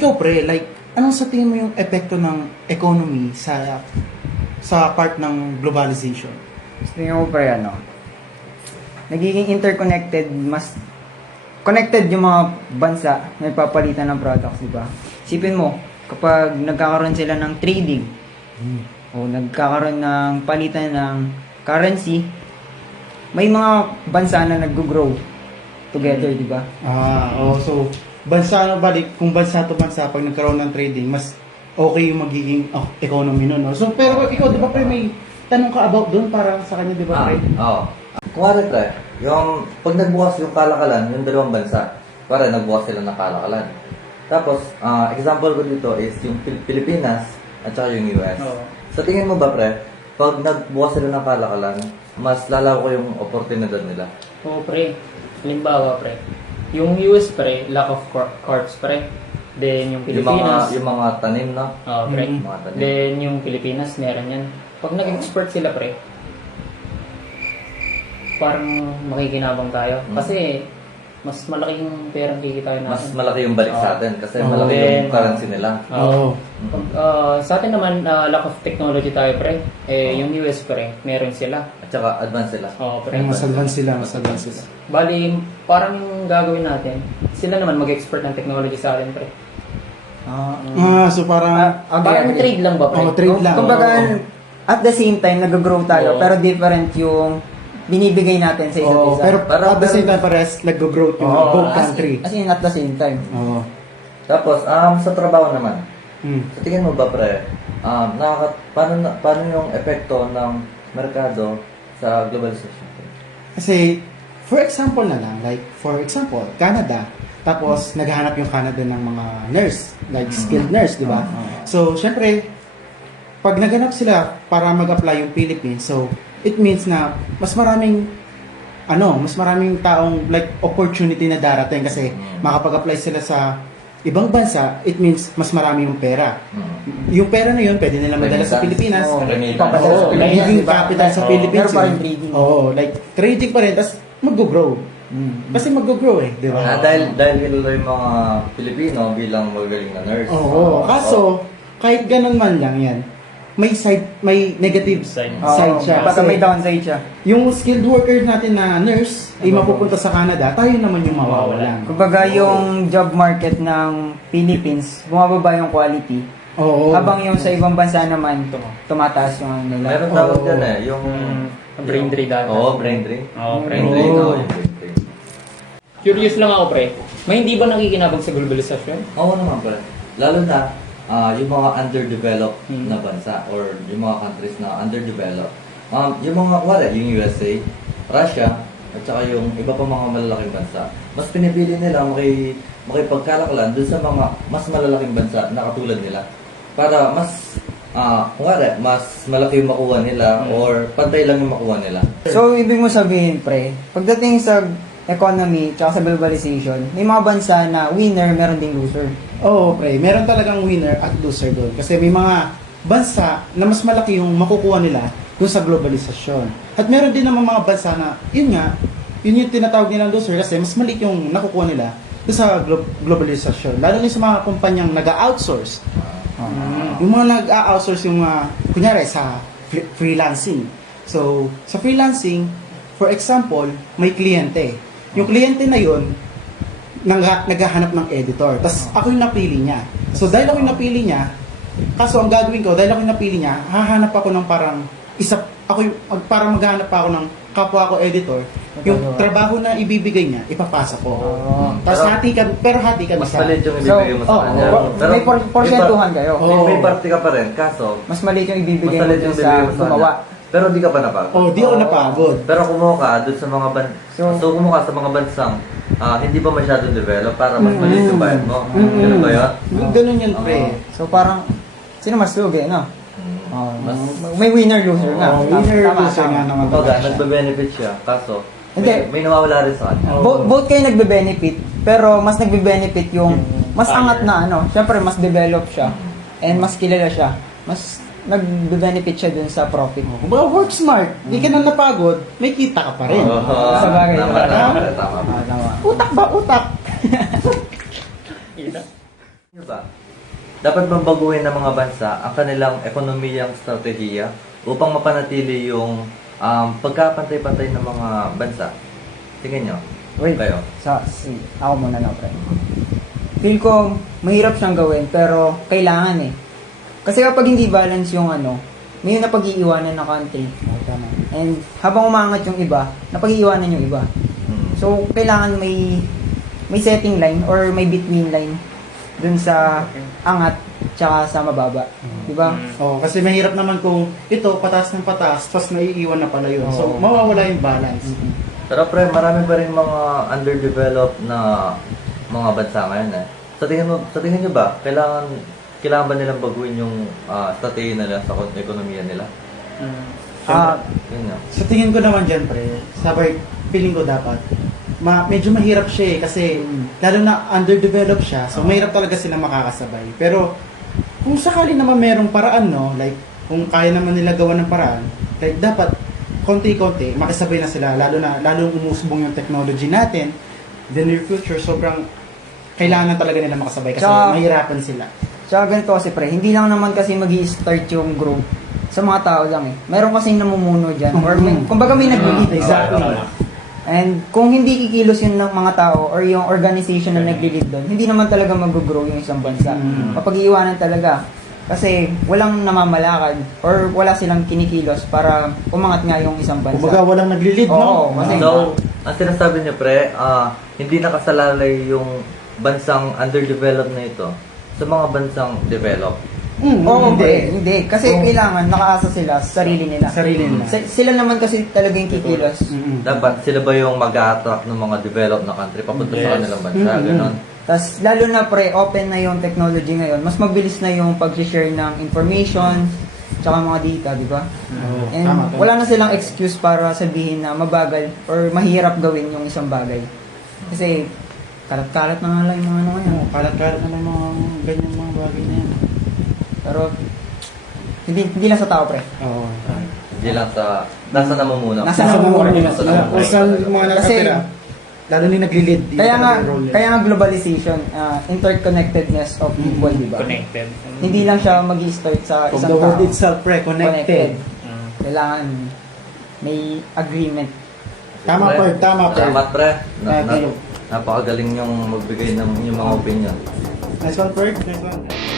ikaw pre, like, anong sa tingin mo yung epekto ng economy sa part ng globalization? Tingnan mo pre, nagiging interconnected, mas connected yung mga bansa na nagpapalitan ng products, di ba? Isipin mo, kapag nagkakaroon sila ng trading, o nagkakaroon ng palitan ng currency, may mga bansa na nag-grow together, di ba? So, bansa na balik, kung bansa to bansa, pag nagkaroon ng trading, mas okay yung magiging economy nun, no? So, pero ikaw, di ba pre, may tanong ka about doon para sa kanya, di ba pre? Oo. Kumari pre, yung pag nagbukas yung kalakalan, yung dalawang bansa, para nagbukas sila ng kalakalan. Tapos, example ko dito is yung Pilipinas at saka yung US. Oo. Sa tingin mo ba pre, pag nagbukas sila ng kalakalan, mas lalaw ko yung oportunidad nila? Oo, pre. Halimbawa, pre. Yung US, pre, lack of crops, pre. Then, yung Pilipinas. Yung mga tanim, no? Oo, pre. Mga tanim. Then, yung Pilipinas, meron yan. Pag nag-export sila, pre, parang makikinabang tayo. Kasi, mas malaki yung perang kikitain natin. Mas malaki yung balik sa atin kasi Oo. malaki Then, yung currency nila. Oo. Sa atin naman, lack of technology tayo, pre. Yung US, pre, meron sila. At saka advance sila. Oo, pre. Mas advance sila, mas advance sila. Bali, parang yung gagawin natin, sila naman mag-export ng technology sa atin, pre. So parang, Parang trade lang ba, pre? trade lang. Kumbaga, Oo. at the same time, nag-grow tayo, Oo. pero different yung binibigay natin sa isa't Oo, isa. pero Parang- at the same time, parehas nag-growth yung Oo, both as country. in at the same time. Oo. Tapos, sa trabaho naman, Hmm. sa tingin mo ba pre, paano yung epekto ng merkado sa globalization? Kasi, for example na lang, like, for example, Canada, tapos naghahanap yung Canada ng mga nurse, like skilled nurse, di ba? So, syempre, pag naganap sila para mag-apply yung Philippines, so, it means na mas maraming taong like opportunity na darating kasi makapag-apply sila sa ibang bansa, it means mas marami yung pera. Yung pera na yun, pwede nila madala sa Pilipinas. Oo, Remittance. ipapadala sa Oo, Pilipinas, magiging di ba? capital sa Oo, Philippines. meron pa rin yun. trading. Oo, like trading pa rin, tapos mag-grow. Kasi mag-grow di ba? Dahil kilala yung mga Pilipino bilang magaling na nurse. Oo, kaso, kahit ganun man lang yan, may negative Side. side Oo, siya. baka Kasi may downside siya. yung skilled workers natin na nurse, ay mapupunta sa Canada, tayo naman yung mawawalan. Kumbaga yung job market ng Philippines, bumababa yung quality. Oo. Habang yung sa ibang bansa naman, tumataas yung ano nila. Meron tawag Oo. dyan yung... Brain drain data. Oo, brain drain. Oo, Brain brain drain. drain. Oo, yung brain drain. Curious lang ako, pre. May hindi ba nakikinabang sa globalisasyon? Oo naman pala. Lalo na yung mga underdeveloped na bansa or yung mga countries na underdeveloped. Yung mga wala, yung USA, Russia, at saka yung iba pa mga malalaking bansa. Mas pinipili nila makipagkalakalan dun sa mga mas malalaking bansa na katulad nila. Para mas malaki yung makuha nila or pantay lang yung makuha nila. So, ibig mo sabihin, pre, pagdating sa economy tsaka sa globalization, may mga bansa na winner, meron ding loser. Oo, pre. Meron talagang winner at loser doon. Kasi may mga bansa na mas malaki yung makukuha nila doon sa globalisasyon. At meron din naman mga bansa na, yun yung tinatawag nilang loser kasi mas maliit yung nakukuha nila doon sa globalisasyon. Lalo na sa mga kumpanyang nag-outsource. Yung mga nag-outsource yung kunyari sa freelancing. So, sa freelancing, for example, may kliyente. Yung kliyente na yun, naghahanap ng editor. Tapos ako yung napili niya. So dahil ako yung napili niya, kaso ang gagawin ko, dahil ako yung napili niya, hahanap ako ng parang parang maghahanap pa ako ng kapwa ko editor. Yung trabaho na ibibigay niya, ipapasa ko. Tapos hati ka Mas maliit yung ibibigay mo sa Oo, kanya. Pero may porsyentuhan kayo. Oo. May party ka pa rin, kaso Mas maliit yung mas ibibigay mo maliit dun yung sa ibibigay mo sa gumawa. kanya. Pero di ka pa napagod. Oh, di ako napagod. Pero kumuha ka dun sa mga kumuha ka sa mga bansang hindi pa masyadong develop para mas maliit yung bayad mo. Ganun ba yun? Ganun yun, pre. So, parang, sino mas lugi, no? May winner-loser nga. Oo, winner, Tama, loser tama. nga naman. Kumbaga, nagbe-benefit siya, kaso Hindi. may nawawala rin sa kanya. Both kayo nagbe-benefit, pero mas nagbe-benefit yung mas angat na Siyempre, mas develop siya. And mas kilala siya. Mas nagbe-benefit siya dun sa profit. Kumbaga, work smart. Di ka na napagod, may kita ka pa rin. Sa bagay. Tama. Tama. Utak ba? Utak. ba? Dapat bang baguhin ng mga bansa ang kanilang ekonomiyang strategiya upang mapanatili yung pagkapantay-pantay ng mga bansa? Tingin nyo? Wait, Kayo? ako muna na, pre. Feel ko, mahirap siyang gawin, pero kailangan eh. Kasi kapag hindi balance yung may napag-iiwanan na country. Tama. And habang umangat yung iba, napag-iiwanan yung iba. Hmm. So, kailangan may setting line or may between line dun sa angat tsaka sa mababa. Di ba? Oh, kasi mahirap naman kung ito pataas ng pataas, tapos naiiwan na pala yun. So, Oo. mawawala yung balance. Pero pre, marami pa rin mga underdeveloped na mga bansa ngayon eh. Sa tingin nyo ba, kailangan ba nilang baguhin yung strategy nila sa ekonomiya nila? Yun nga. Sa tingin ko naman dyan, pre, feeling ko dapat, medyo mahirap siya eh, kasi lalo na underdeveloped siya, so mahirap talaga sila makakasabay. Pero, kung sakali naman merong paraan, no, like, kung kaya naman nila gawa ng paraan, like, dapat, konti-konti, makisabay na sila, lalong umusbong yung technology natin, the near future, sobrang, kailangan talaga nila makasabay kasi Tsaka- mahirapan sila. Tsaka ganito kasi pre, hindi lang naman kasi start yung growth sa mga tao lang eh. Meron kasing namumuno dyan. Or kumbaga may nag-lead. Exactly. And kung hindi kikilos yun ng mga tao or yung organization na nag-lead doon, hindi naman talaga mag-grow yung isang bansa. Mapag-iiwanan talaga. Kasi walang namamalakad or wala silang kinikilos para umangat nga yung isang bansa. Kumbaga, walang nagli-lead, no? Oo, kasi- So, ang sinasabi niyo pre, hindi nakasalalay yung bansang underdeveloped na ito sa mga bansang developed. Oo, hindi. hindi. Kasi Oo. kailangan nakaasa sila sa sarili nila. Sarili nila. Sila naman kasi talaga yung kikilos. Dapat sila ba yung mag-attract ng mga developed na country papunta sa kanilang bansa? Ganon. Tapos lalo na pre, open na yung technology ngayon. Mas mabilis na yung pag-share ng information tsaka mga data, di ba? Oo, And tama. wala na silang excuse para sabihin na mabagal or mahirap gawin yung isang bagay. Kasi kalat-kalat na nga lang yung mga ngayon. Oo, kalat-kalat na lang mga ganyan mga bagay na yan. Pero hindi lang sa tao pre. Oo. Hindi lang sa, nasa namumuno. Nasa Nasa namumuno. mga nila. Kung saan mga nakatira, lalo na yung nagli-lead. yun Kaya nga, talaga yung role nila. kaya nga globalization, interconnectedness of people, di ba? Connected. Hindi lang siya mag-start sa From isang the word tao. itself, pre, connected. Kailangan may agreement. Tama, Pre, pre, tama, pre. Salamat pre. Thank you. Napakagaling yung magbigay ng yung mga opinion. Nice one, pre. Nice one.